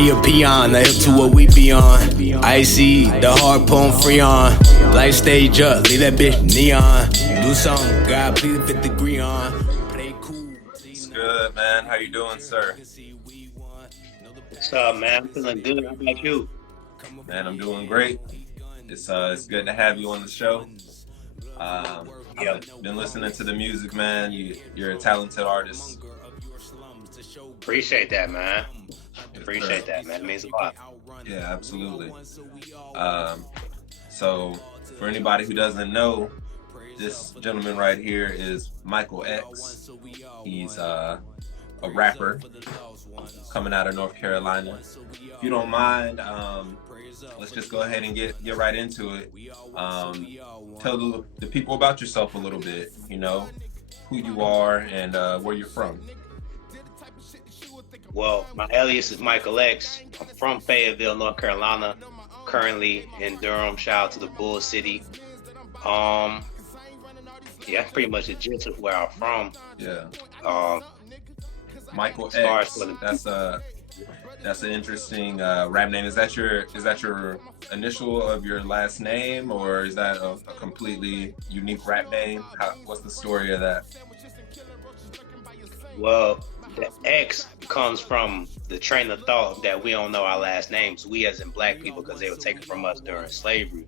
He a peon, the hip to what we be on. Icy, the hard poem free on. Light stage up, leave that bitch neon. Do something, God please 5th degree on. Play cool. It's good, man. How you doing, sir? What's up, man? I'm feeling good. How about you? Man, I'm doing great. It's good to have you on the show. Yep. I've been listening to the music, man. You're a talented artist. Appreciate that, man. Appreciate that, man. It means a lot. Yeah, absolutely. So for anybody who doesn't know, this gentleman right here is Michael X. He's a rapper coming out of North Carolina. If you don't mind, let's just go ahead and get right into it. Tell the people about yourself a little bit, you know, who you are and where you're from. Well, my alias is Michael X. I'm from Fayetteville, North Carolina. Currently in Durham. Shout out to the Bull City. Yeah, that's pretty much the gist of where I'm from. Yeah. Michael as far X. as That's an interesting rap name. Is that your initial of your last name, or is that a completely unique rap name? What's the story of that? Well, the X comes from the train of thought that we don't know our last names. We as in black people, because they were taken from us during slavery.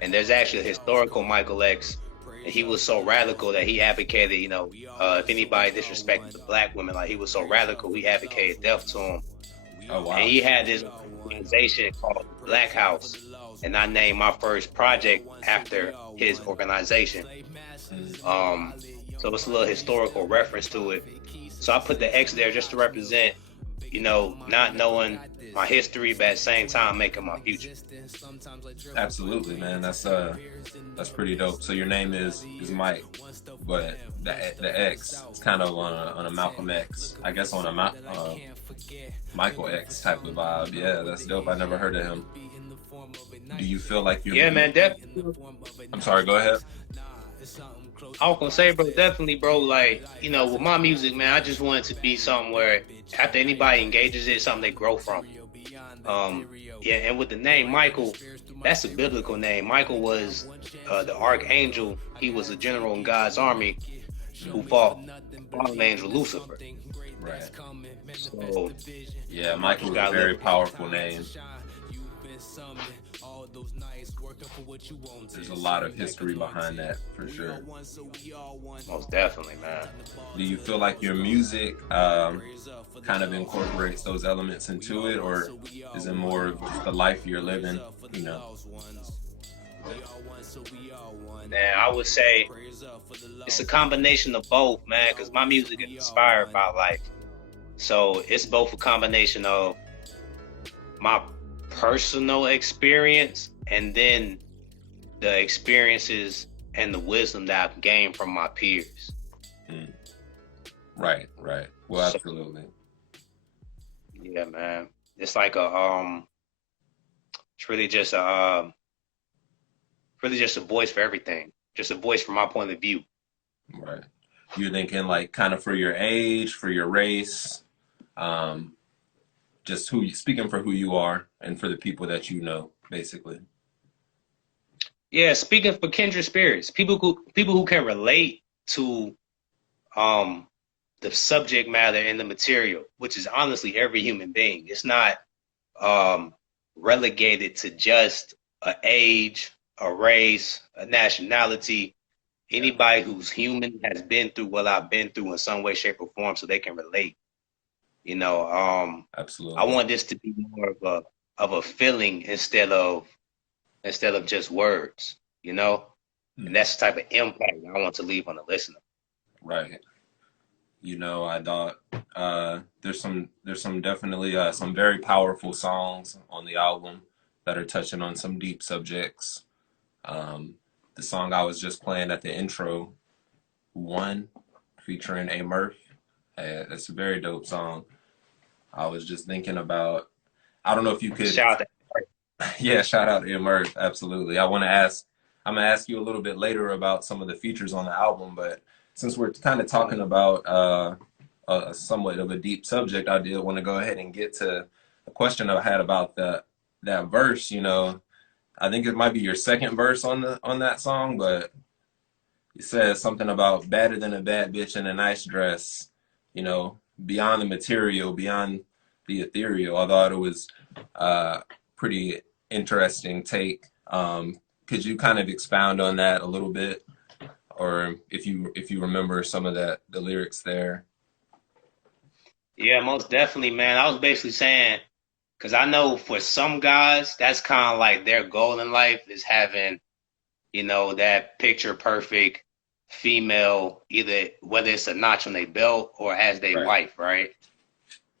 And there's actually a historical Michael X. And he was so radical that he advocated, you know, if anybody disrespected the black women, like he was so radical, he advocated death to him. Oh, wow. And he had this organization called Black House. And I named my first project after his organization. So it's a little historical reference to it. So I put the X there just to represent, you know, not knowing my history, but at the same time making my future. Absolutely, man. That's pretty dope. So your name is Mike, but the X is kind of on a Malcolm X, I guess, on a Michael X type of vibe. Yeah, that's dope. I never heard of him. Do you feel like you're? Yeah, man, definitely. I'm sorry. Go ahead. I was gonna say, bro, definitely, bro. Like, you know, with my music, man, I just want it to be something where after anybody engages it, something they grow from. Yeah, and with the name Michael, that's a biblical name. Michael was the archangel. He was a general in God's army who fought fallen angel Lucifer. Right. So yeah, Michael is a very powerful name. There's a lot of history behind that, for sure. Most definitely, man. Do you feel like your music kind of incorporates those elements into it, or is it more of just the life you're living, you know? Man, I would say it's a combination of both, man, because my music is inspired by life. So it's both a combination of my personal experience and then the experiences and the wisdom that I've gained from my peers. Right. Well, absolutely. Yeah, man. It's like it's really just a voice for everything. Just a voice from my point of view. Right. You're thinking like kind of for your age, for your race, just speaking for who you are and for the people that you know, basically. Yeah, speaking for kindred spirits, people who can relate to the subject matter and the material, which is honestly every human being. It's not relegated to just an age, a race, a nationality. Anybody who's human has been through what I've been through in some way, shape, or form, so they can relate. You know, absolutely. I want this to be more of a feeling instead of just words, you know? And that's the type of impact I want to leave on the listener. Right. You know, I thought there's some definitely some very powerful songs on the album that are touching on some deep subjects. The song I was just playing at the intro, One, featuring A Murph, that's a very dope song. I was just thinking about, I don't know if you could. Shout out to Yeah, shout out to Murph, absolutely. I'm gonna ask you a little bit later about some of the features on the album, but since we're kind of talking about somewhat of a deep subject, I did want to go ahead and get to question I had about that verse. You know, I think it might be your second verse on that song, but it says something about better than a bad bitch in a nice dress. You know, beyond the material, beyond the ethereal. I thought it was pretty interesting take. Could you kind of expound on that a little bit, or if you remember some of the lyrics there? Yeah, most definitely, man. I was basically saying, because I know for some guys, that's kind of like their goal in life is having, that picture perfect female, either whether it's a notch on their belt or as their Right. wife, right?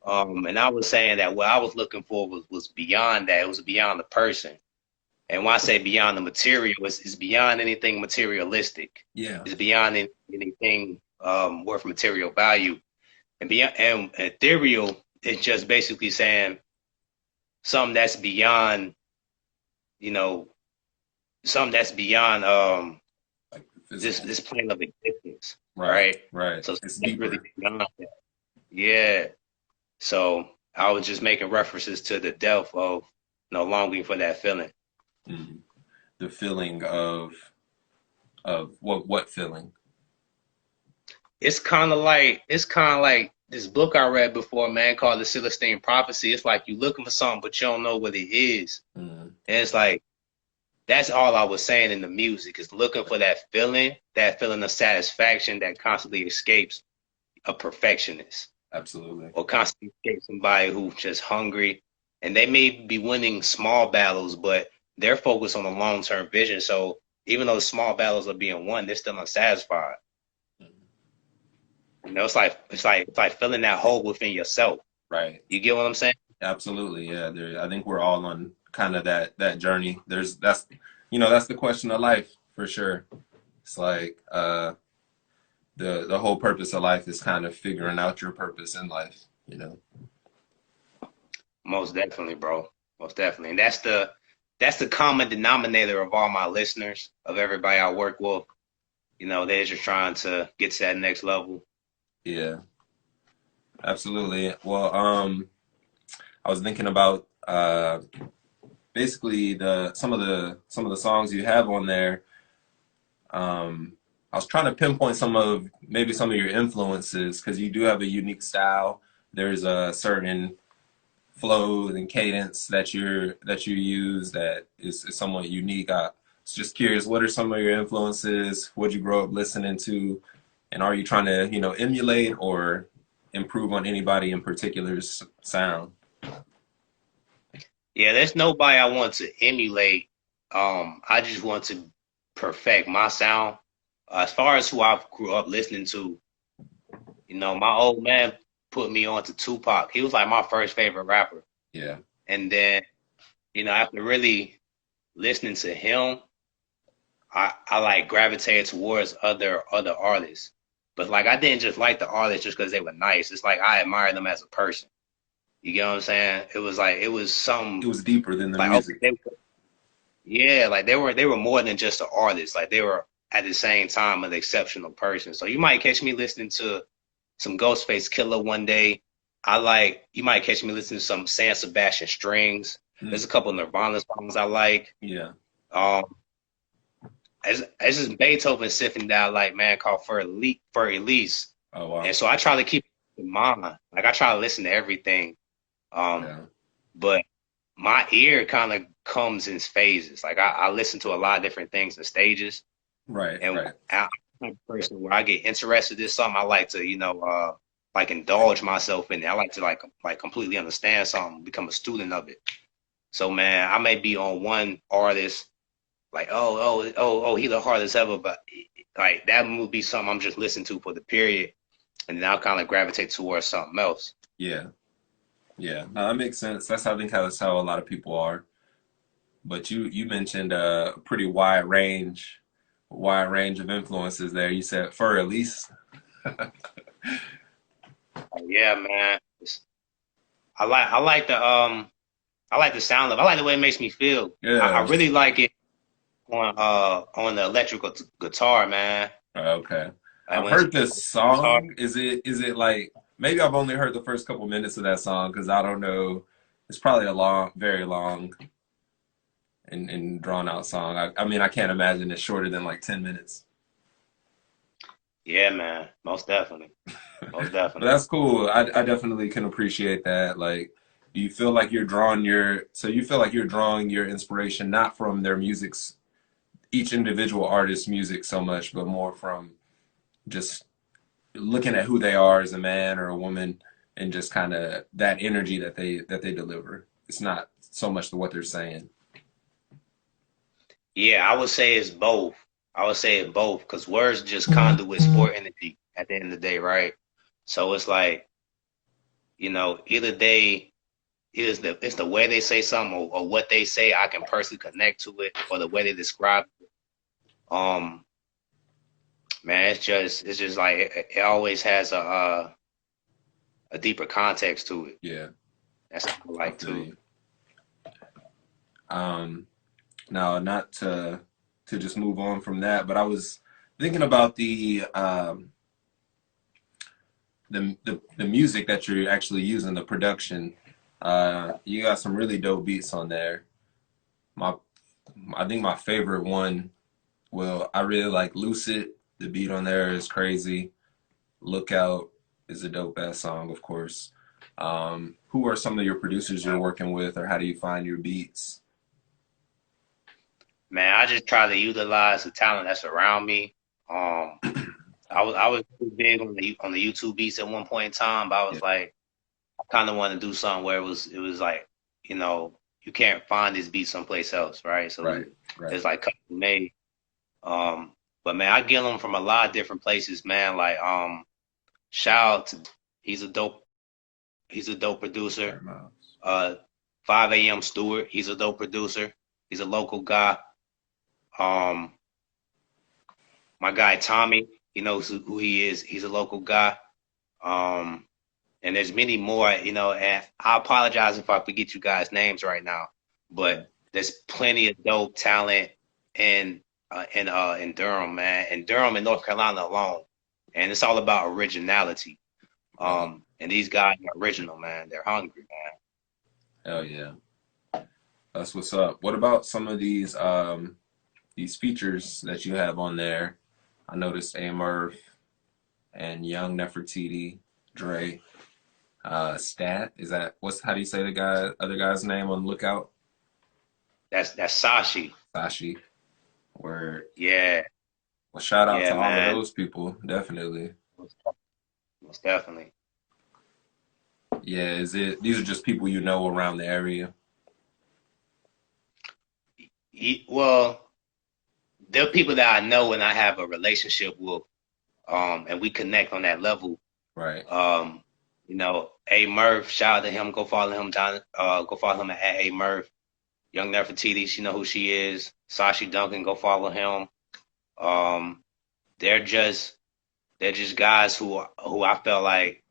And I was saying that what I was looking for was beyond that. It was beyond the person. And when I say beyond the material, it's beyond anything materialistic. Yeah. It's beyond anything worth material value. And beyond and ethereal is just basically saying something that's beyond, something that's beyond Like this plane of existence, right, right? right. So It's that's really deeper. beyond that. Yeah. So I was just making references to the depth of longing for that feeling. Mm. The feeling of what feeling? It's kind of like this book I read before, man, called The Celestine Prophecy. It's like you looking for something, but you don't know what it is. Mm. And it's like that's all I was saying in the music is looking for that feeling of satisfaction that constantly escapes a perfectionist Absolutely. or constantly escapes somebody who's just hungry. And they may be winning small battles, but they're focused on a long-term vision. So even though the small battles are being won, they're still unsatisfied. It's like filling that hole within yourself. Right. You get what I'm saying? Absolutely. Yeah. I think we're all on kind of that journey. That's the question of life for sure. It's like the whole purpose of life is kind of figuring out your purpose in life, you know. Most definitely, bro. Most definitely. And that's the common denominator of all my listeners, of everybody I work with. They're just trying to get to that next level. Yeah. Absolutely. Well, I was thinking about basically some of the songs you have on there. I was trying to pinpoint some of your influences because you do have a unique style. There's a certain flow and cadence that you use that is somewhat unique. I was just curious, what are some of your influences? What'd you grow up listening to? And are you trying to, emulate or improve on anybody in particular's sound? Yeah, there's nobody I want to emulate. I just want to perfect my sound. As far as who I grew up listening to, my old man put me on to Tupac. He was like my first favorite rapper. Yeah. And then, after really listening to him, I like gravitated towards other artists. But like I didn't just like the artists just because they were nice. It's like I admire them as a person. You get what I'm saying? It was something. It was deeper than the like music. yeah, like they were more than just an artist. Like they were at the same time an exceptional person. So you might catch me listening to some Ghostface Killer one day. You might catch me listening to some San Sebastian Strings. There's a couple of Nirvana songs I like. Yeah. It's this Beethoven symphony that I like, man, called For Elise. Oh wow. And so I try to keep it in mind. Like I try to listen to everything. Yeah. But my ear kind of comes in phases. Like I listen to a lot of different things in stages. Right. And Right. I'm the person where I get interested in something, I like to, like indulge myself in it. I like to like completely understand something, become a student of it. So man, I may be on one artist, like, he the hardest ever, but like that would be something I'm just listening to for the period. And then I'll kind of gravitate towards something else. Yeah. Yeah. No, that makes sense. That's that's how a lot of people are. But you mentioned a pretty wide range of influences there. You said For Elise. Yeah, man. I like the sound of it. I like the way it makes me feel. Yeah. I really like it on the electrical guitar, man. Okay. Like I've when heard it's- this song. Is it like maybe I've only heard the first couple minutes of that song because I don't know it's probably a long, very long and drawn out song. I mean, I can't imagine it's shorter than like 10 minutes. Yeah, man. Most definitely. Most But definitely. that's cool. I definitely can appreciate that. Like, do you feel like you're drawing your, so you feel like you're drawing your inspiration not from their music's, each individual artist's music so much, but more from just looking at who they are as a man or a woman and just kind of that energy that they deliver. It's not so much the what they're saying. Yeah, I would say it's both. I would say it's both because words just conduit sport energy at the end of the day, right? So it's like, either it's the way they say something or what they say I can personally connect to it or the way they describe it. Man, it's just like it always has a deeper context to it. Yeah, That's what I I like feel too. you. Now, not to just move on from that, but I was thinking about the music that you're actually using, the production. You got some really dope beats on there. My I think my favorite one, well, I really like Lucid. The beat on there is crazy. Lookout is a dope ass song, of course. Who are some of your producers you're working with, or how do you find your beats? Man, I just try to utilize the talent that's around me. Um, I was too big on the YouTube beats at one point in time, but I Yeah, was like, I kind of want to do something where it was like, you can't find this beat someplace else, right? So right, right. it's like custom made. Um, but man, I get them from a lot of different places, man. Like shout out to he's a dope he's a dope producer. Right, Miles. Uh, 5 a.m. Stewart, he's a dope producer. He's a local guy. Um, my guy Tommy, he knows who he is. He's a local guy. Um, and there's many more, and I apologize if I forget you guys' names right now, Yeah, but there's plenty of dope talent in in Durham, man, in Durham and North Carolina alone, and it's all about originality. right. And these guys are original, man. They're hungry, man. Hell yeah. That's what's up. What about some of these features that you have on there? I noticed A Murph and Young Nefertiti, Dre, Stat. Is that what's how do you say the other guy's name on Lookout? That's Sashi. Sashi. Where Yeah, well, shout out yeah, to all of man. those people, definitely. Most definitely. Yeah, is it these are just people you know around the area? Well, they're people that I know and I have a relationship with, and we connect on that level. Right. Um, A Murph, shout out to him. Go follow him down. Go follow him at A Murph. Young Nefertiti, she know who she is. Sashi Duncan, go follow him. Um, they're just they're just guys who I felt like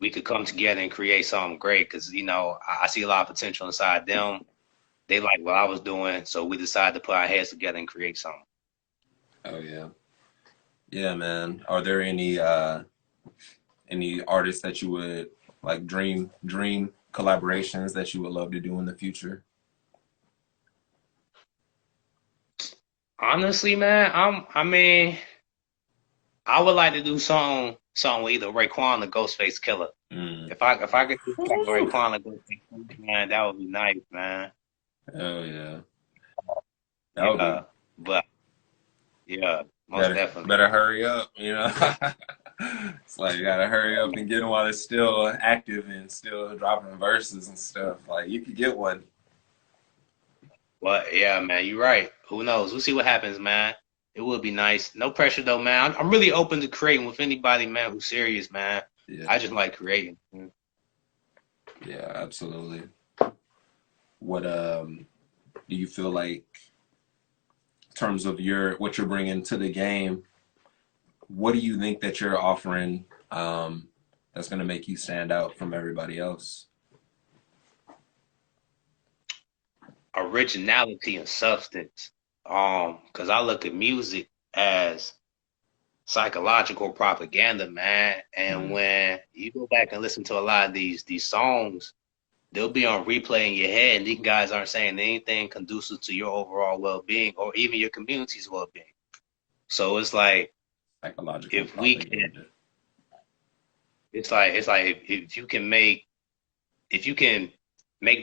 we could come together and create something great because I see a lot of potential inside them. They like what I was doing, so we decided to put our heads together and create something. Oh yeah. Yeah, man. Are there any artists that you would like dream collaborations that you would love to do in the future? Honestly, man, I mean, I would like to do something with either Raekwon or Ghostface Killer. Mm. If I could do something with Raekwon or Ghostface Killer, man, that would be nice, man. Oh yeah. That would be Yeah, but yeah, most definitely. better hurry up, you know. It's like you gotta hurry up and get them while they're still active and still dropping verses and stuff. Like you could get one. But yeah, man, you're right. Who knows? We'll see what happens, man. It would be nice. No pressure though, man. I'm really open to creating with anybody, man, who's serious, man. Yeah, I just like creating. yeah, absolutely. What do you feel like in terms of your what you're bringing to the game? What do you think that you're offering that's gonna make you stand out from everybody else? Originality and substance. Because I look at music as psychological propaganda, man. And Mm, when you go back and listen to a lot of these songs, they'll be on replay in your head, and these guys aren't saying anything conducive to your overall well-being or even your community's well-being. So it's like, Psychological if we can, propaganda. it's like if you can make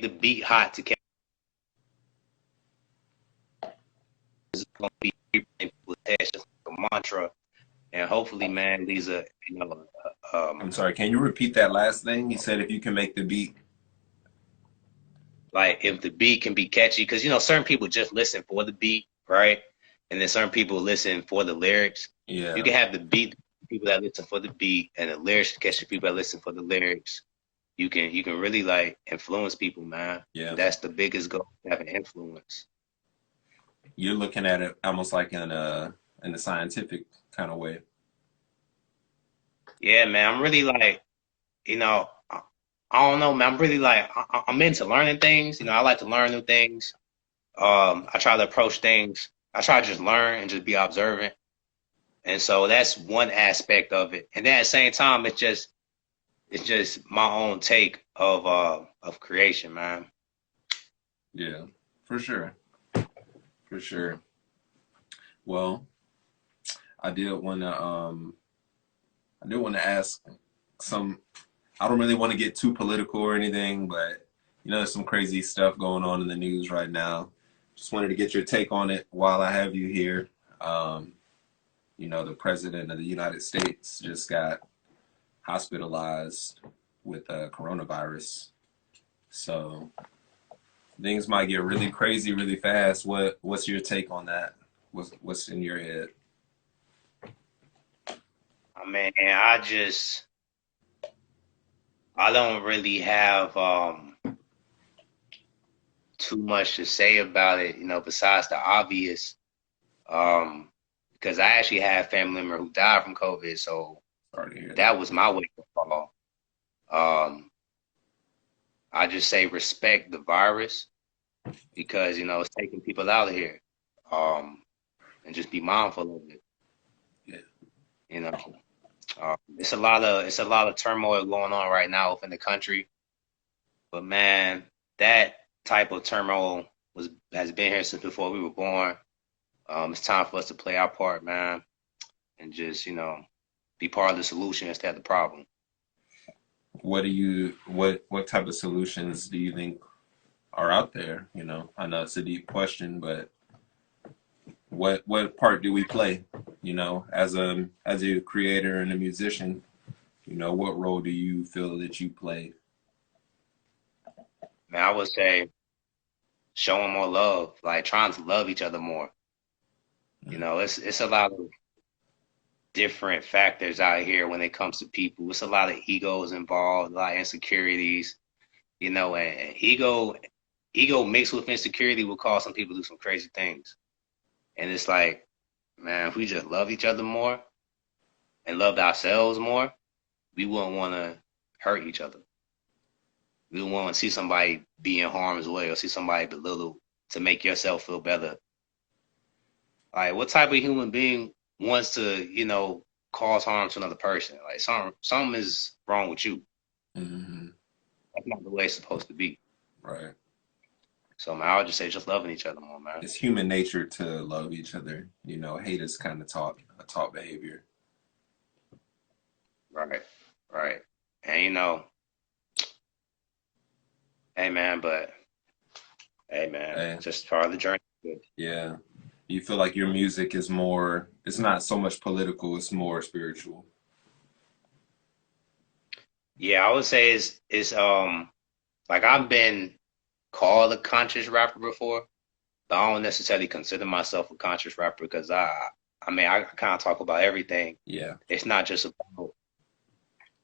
the beat hot to catch, it's gonna be people's heads, just like a mantra, and hopefully, man, these are, you know, I'm sorry, can you repeat that last thing? He said if you can make the beat. like if the beat can be catchy, because you know certain people just listen for the beat, right? And then certain people listen for the lyrics. Yeah. You can have the beat, people that listen for the beat, and the lyrics catch the people that listen for the lyrics. You can really like influence people, man. Yeah. That's the biggest goal, having influence. You're looking at it almost like in a scientific kind of way. Yeah, man. I'm really like, you know, I don't know, man. I'm really like, I'm into learning things. You know, I like to learn new things. I try to approach things. I try to just learn and just be observant. And so that's one aspect of it. And then at the same time, it's just my own take of creation, man. Yeah, for sure. For sure. Well, I did want to ask some. I don't really want to get too political or anything, but you know, there's some crazy stuff going on in the news right now. Just wanted to get your take on it while I have you here. You know, the president of the United States just got hospitalized with coronavirus. So things might get really crazy really fast. What's your take on that? What's in your head? I mean, I don't really have too much to say about it, you know, besides the obvious. Because I actually had a family member who died from COVID, so Sorry to hear that. that was my wake-up call. I just say respect the virus because, you know, it's taking people out of here. And just be mindful of it. Yeah. You know, it's a lot of turmoil going on right now within the country. But man, that type of turmoil has been here since before we were born. It's time for us to play our part, man, and just, you know, be part of the solution instead of the problem. What type of solutions do you think are out there? You know, I know it's a deep question, but what part do we play? You know, as a creator and a musician, you know, what role do you feel that you play? Man, I would say showing more love, like trying to love each other more. You know, it's a lot of different factors out here when it comes to people. It's a lot of egos involved, a lot of insecurities, you know, and ego mixed with insecurity will cause some people to do some crazy things. And it's like, man, if we just love each other more and loved ourselves more, we wouldn't want to hurt each other. We don't want to see somebody be in harm's way or see somebody belittled to make yourself feel better. Like, what type of human being wants to, you know, cause harm to another person? Like, something is wrong with you. Mm-hmm. That's not the way it's supposed to be. Right. So, man, I would just say just loving each other more, man. It's human nature to love each other. You know, hate is kind of a taught behavior. Right. And, you know, hey, man, Hey. just part of the journey. Yeah. You feel like your music is more, it's not so much political, it's more spiritual. Yeah, I would say it's like I've been called a conscious rapper before, but I don't necessarily consider myself a conscious rapper because I mean I kind of talk about everything. Yeah. It's not just about,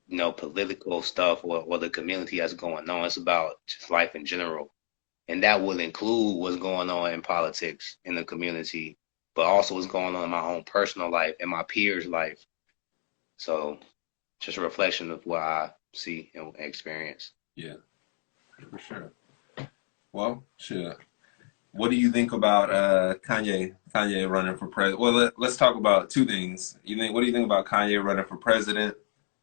you know, political stuff or the community that's going on. It's about just life in general. And that will include what's going on in politics in the community, but also what's going on in my own personal life and my peers' life. So just a reflection of what I see and experience. Yeah, for sure. Well, sure. What do you think about Kanye running for president? Well, let's talk about two things. What do you think about Kanye running for president?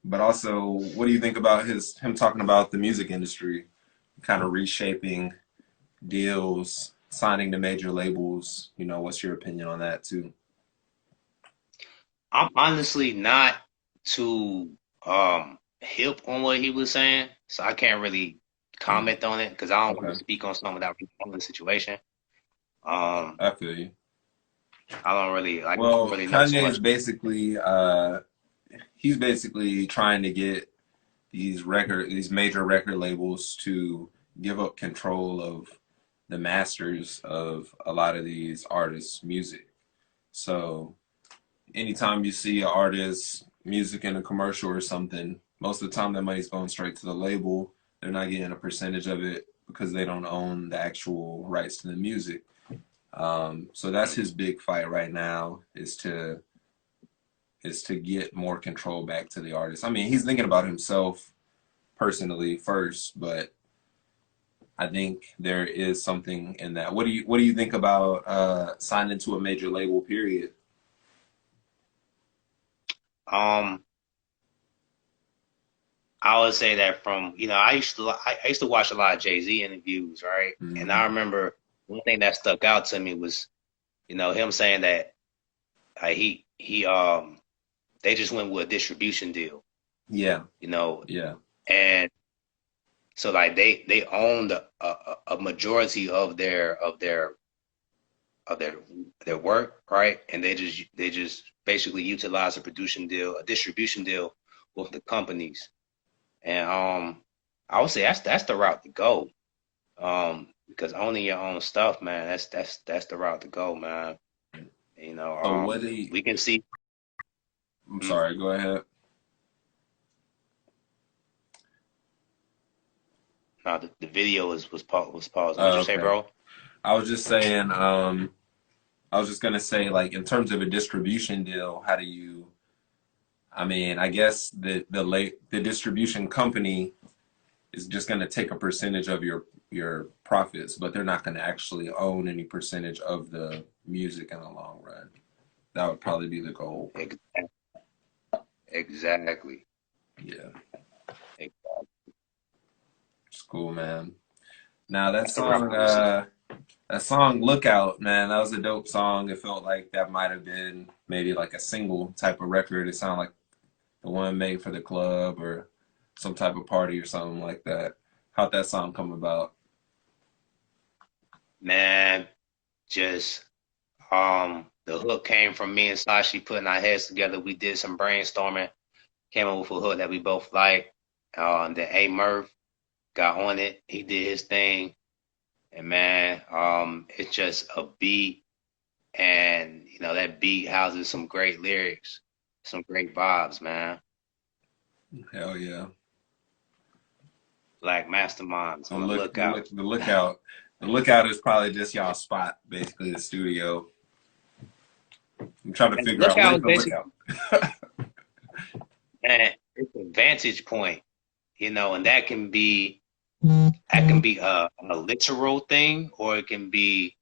But also, what do you think about him talking about the music industry? kind of reshaping deals, signing to major labels. You know, what's your opinion on that too? I'm honestly not too hip on what he was saying, so I can't really Mm, comment on it because I don't want okay, to speak on something without really knowing the situation. Um, I feel you. I don't Well, really know too Kanye is much. basically he's basically trying to get these major record labels to give up control of the masters of a lot of these artists' music. So anytime you see an artist music in a commercial or something, most of the time that money's going straight to the label. They're not getting a percentage of it because they don't own the actual rights to the music. So that's his big fight right now is to get more control back to the artist. I mean, he's thinking about himself personally first, but I think there is something in that. What do you think about signing to a major label? Period. Um, I would say that from I used to watch a lot of Jay-Z interviews, right? And I Mm, remember one thing that stuck out to me was him saying that he they just went with a distribution deal, yeah, you know, yeah, and so like they owned a majority of of their their work, right? And they just basically utilize a distribution deal with the companies. And I would say that's the route to go. Because owning your own stuff, man, that's the route to go, man. So what do you, We can see. I'm Hmm? sorry, go ahead. No, the video was paused. What'd Oh, you say, okay. bro? I was just saying, I was just gonna say, like, in terms of a distribution deal, how do you, I mean, I guess the distribution company is just gonna take a percentage of your profits, but they're not gonna actually own any percentage of the music in the long run. That would probably be the goal. Ex- Exactly. Yeah, Ex- it's cool, man. Now that That's the route. song, that song "Lookout," man, that was a dope song. It felt like that might have been maybe like a single type of record. It sounded like the one made for the club or some type of party or something like that. How'd that song come about? Man, just the hook came from me and Sashi putting our heads together. We did some brainstorming, came up with a hook that we both like. Then A Murph got on it. He did his thing. And man, it's just a beat, and that beat houses some great lyrics, some great vibes, man. Hell yeah. Black masterminds on the lookout. The lookout. The lookout is probably just y'all spot, basically the studio. I'm trying to And the figure out lookout where's is the basically, lookout. man, it's a vantage point, and that can be a literal thing, or it can be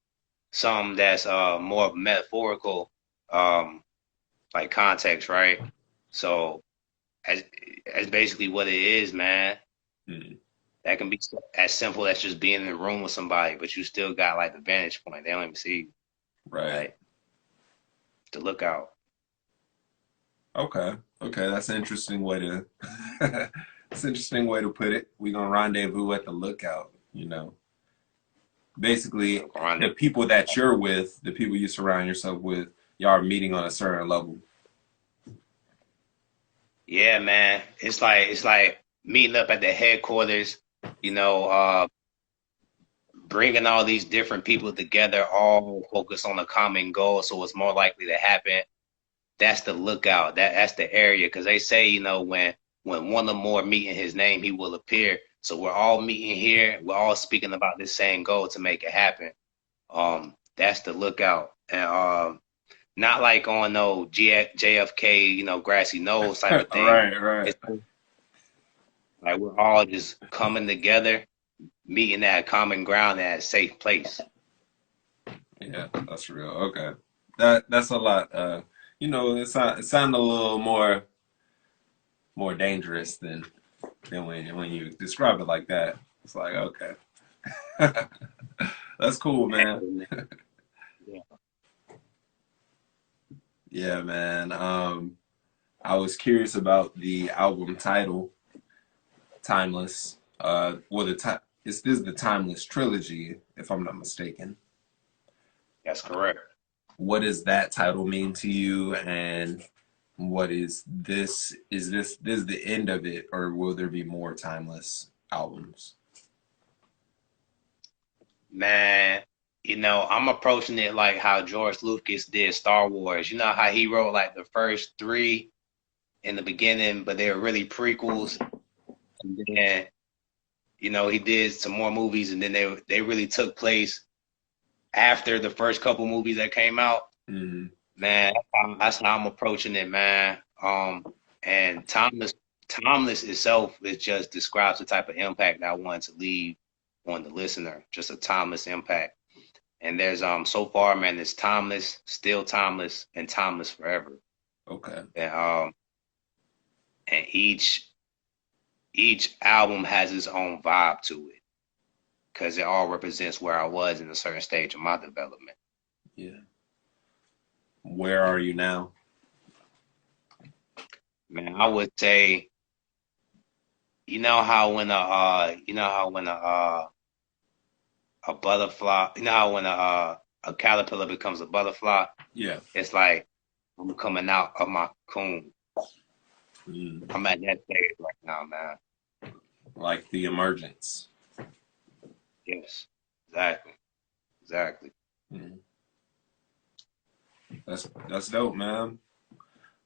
some that's more metaphorical, um, like context, right? So as as basically what it is, man. Hmm. That can be as simple as just being in the room with somebody, but you still got like the vantage point. They don't even see you, Right. right? To look out. Okay. Okay. That's an interesting way to. It's an interesting way to put it. We're gonna rendezvous at the lookout. You know, basically, Around the it. people that you're with, the people you surround yourself with, y'all are meeting on a certain level. Yeah, man. It's like meeting up at the headquarters. You know, bringing all these different people together, all focused on a common goal, so it's more likely to happen. That's the lookout. That's the area because they say when one or more meet in his name, he will appear. So we're all meeting here. We're all speaking about the same goal to make it happen. That's the lookout, and not like on no JFK, grassy knolls type of thing. Right. Right. It's like we're all just coming together, meeting at a common ground at a safe place. Yeah, that's real. Okay. That's a lot. You know, it sounded a little more dangerous than when you describe it like that. It's like, okay. That's cool, man. Yeah. Yeah, man. I was curious about the album title, Timeless. Well, this is the Timeless trilogy, if I'm not mistaken. That's correct. What does that title mean to you, and what is this? Is this the end of it, or will there be more Timeless albums? Man, I'm approaching it like how George Lucas did Star Wars. You know how he wrote like the first three in the beginning, but they were really prequels. And then, he did some more movies, and then they really took place after the first couple movies that came out. Mm-hmm. Man, that's how I'm approaching it, man. And timeless itself, it just describes the type of impact that I wanted to leave on the listener. Just a timeless impact. And there's so far, man, it's timeless, still timeless, and timeless forever. Okay. And each album has its own vibe to it, because it all represents where I was in a certain stage of my development. Yeah. Where are you now? Man, I would say, how when a butterfly, how when a caterpillar becomes a butterfly, Yeah. it's like I'm coming out of my cocoon. Mm. I'm at that stage right now, man. Like the emergence. Yes, exactly. Mm. That's dope, man.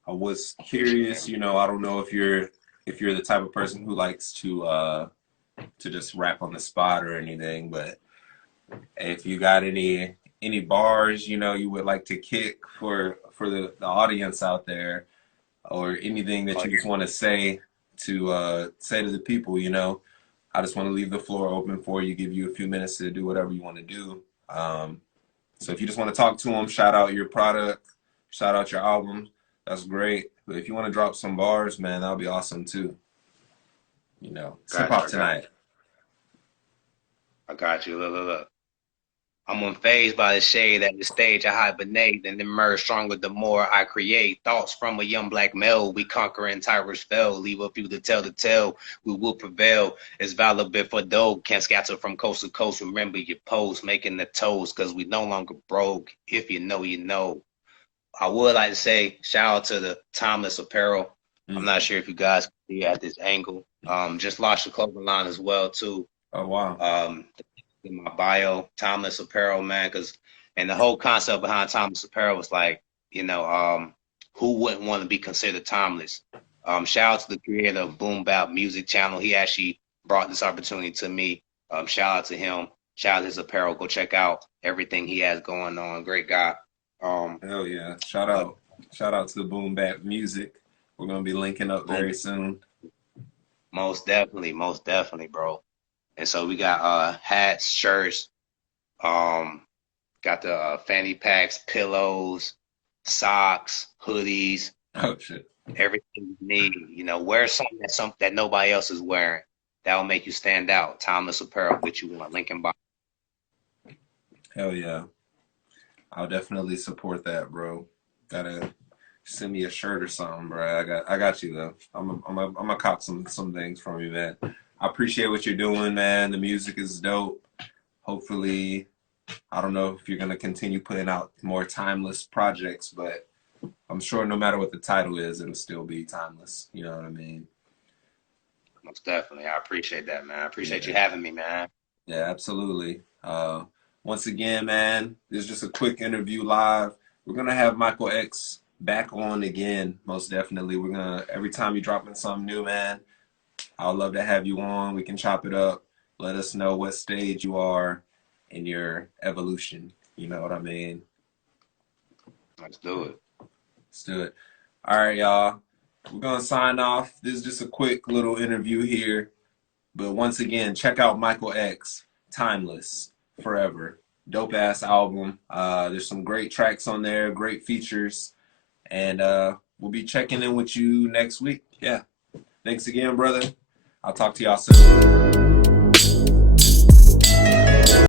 I was curious, I don't know if you're the type of person who likes to just rap on the spot or anything, but if you got any bars, you would like to kick for the audience out there, or anything that you just want to say to the people, I just want to leave the floor open for you, give you a few minutes to do whatever you want to do. So if you just want to talk to them, shout out your product, shout out your album, that's great. But if you want to drop some bars, man, that'll be awesome too. Hip hop tonight. I got you. Look. I'm unfazed by the shade at the stage. I hibernate and emerge stronger the more I create. Thoughts from a young black male. We conquer entire spell. Leave a few to tell the tale. We will prevail. It's valor before dough. Can't scatter from coast to coast. Remember your post, making the toast, because we no longer broke. If you know, you know. I would like to say shout out to the Timeless Apparel. Mm-hmm. I'm not sure if you guys can see at this angle. Just launched a clothing line as well too. Oh wow. In my bio, Timeless Apparel, man, and the whole concept behind Timeless Apparel was like, who wouldn't want to be considered timeless? Shout out to the creator of Boom Bap Music Channel. He actually brought this opportunity to me. Shout out to him. Shout out to his apparel. Go check out everything he has going on. Great guy. Hell yeah. Shout out to the Boom Bap Music. We're gonna be linking up very soon. Most definitely, bro. And so we got hats, shirts, got the fanny packs, pillows, socks, hoodies. Oh shit. Everything you need. Wear something that nobody else is wearing. That will make you stand out. Timeless Apparel, which you want, Lincoln Box. Hell yeah. I'll definitely support that, bro. Gotta send me a shirt or something, bro. I got you though. I'm gonna cop some things from you, man. I appreciate what you're doing, man. The music is dope. Hopefully, I don't know if you're going to continue putting out more timeless projects, but I'm sure no matter what the title is, it'll still be timeless. You know what I mean? Most definitely. I appreciate that, man. I appreciate you having me, man. Yeah, absolutely. Once again, man, this is just a quick interview live. We're going to have Michael X back on again, most definitely. Every time you're dropping something new, man, I would love to have you on. We can chop it up. Let us know what stage you are in your evolution. You know what I mean? Let's do it. All right, y'all. We're going to sign off. This is just a quick little interview here. But once again, check out Michael X, Timeless, Forever. Dope-ass album. There's some great tracks on there, great features. And we'll be checking in with you next week. Yeah. Thanks again, brother. I'll talk to y'all soon.